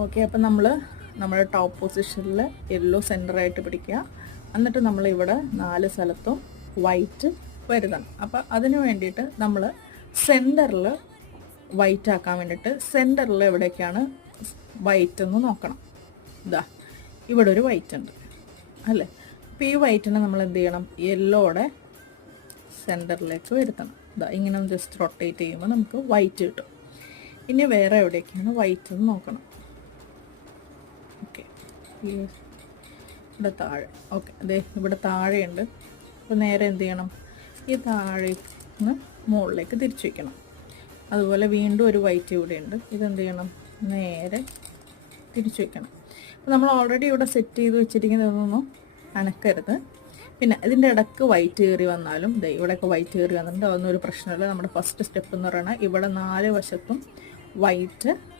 Okay, അപ്പം നമ്മുടെ top പൊസിഷനിൽ യെല്ലോ സെൻറ്ററായിട്ട് പിടിക്കുക. എന്നിട്ട് നമ്മളിവിടെ 4 സ്ഥലത്തും വൈറ്റ് വരുത്തണം. അപ്പോൾ അതിന് വേണ്ടിയിട്ട് നമ്മൾ സെൻറ്ററിൽ വൈറ്റ് ആക്കാൻ വേണ്ടിയിട്ട് സെൻറ്ററിൽ എവിടേക്കാണ് വൈറ്റ് എന്ന് നോക്കണം. ഇതാ ഇവിടെ ഒരു വൈറ്റ് ഉണ്ട് അല്ലേ. അപ്പോൾ ഈ വൈറ്റിനെ നമ്മൾ എന്ത് ചെയ്യണം, യെല്ലോയുടെ സെൻറ്ററിലേക്ക് വരുത്തണം. ഇതാ ഇങ്ങനെ ഒന്ന് ജസ്റ്റ് റൊട്ടേറ്റ് ചെയ്യുമ്പോൾ നമുക്ക് വൈറ്റ് കിട്ടും. ഇനി വേറെ എവിടേക്കാണ് വൈറ്റ് എന്ന് നോക്കണം. ഓക്കെ, ഇവിടെ താഴെ. ഓക്കെ, അതെ ഇവിടെ താഴെയുണ്ട്. അപ്പോൾ നേരെ എന്ത് ചെയ്യണം, ഈ താഴേന്ന് മുകളിലേക്ക് തിരിച്ചു വയ്ക്കണം. അതുപോലെ വീണ്ടും ഒരു വൈറ്റ് ഇവിടെ ഉണ്ട്. ഇതെന്ത് ചെയ്യണം, നേരെ തിരിച്ചു വയ്ക്കണം. അപ്പോൾ നമ്മൾ ഓൾറെഡി ഇവിടെ സെറ്റ് ചെയ്ത് വെച്ചിരിക്കുന്നതൊന്നും അനക്കരുത്. പിന്നെ ഇതിൻ്റെ ഇടയ്ക്ക് വൈറ്റ് കയറി വന്നാലും ഇവിടെയൊക്കെ വൈറ്റ് കയറി വന്നിട്ടുണ്ട്, അതൊന്നും ഒരു പ്രശ്നമില്ല. നമ്മുടെ ഫസ്റ്റ് സ്റ്റെപ്പ് എന്ന് പറയുന്നത് ഇവിടെ 4 വശത്തും വൈറ്റ്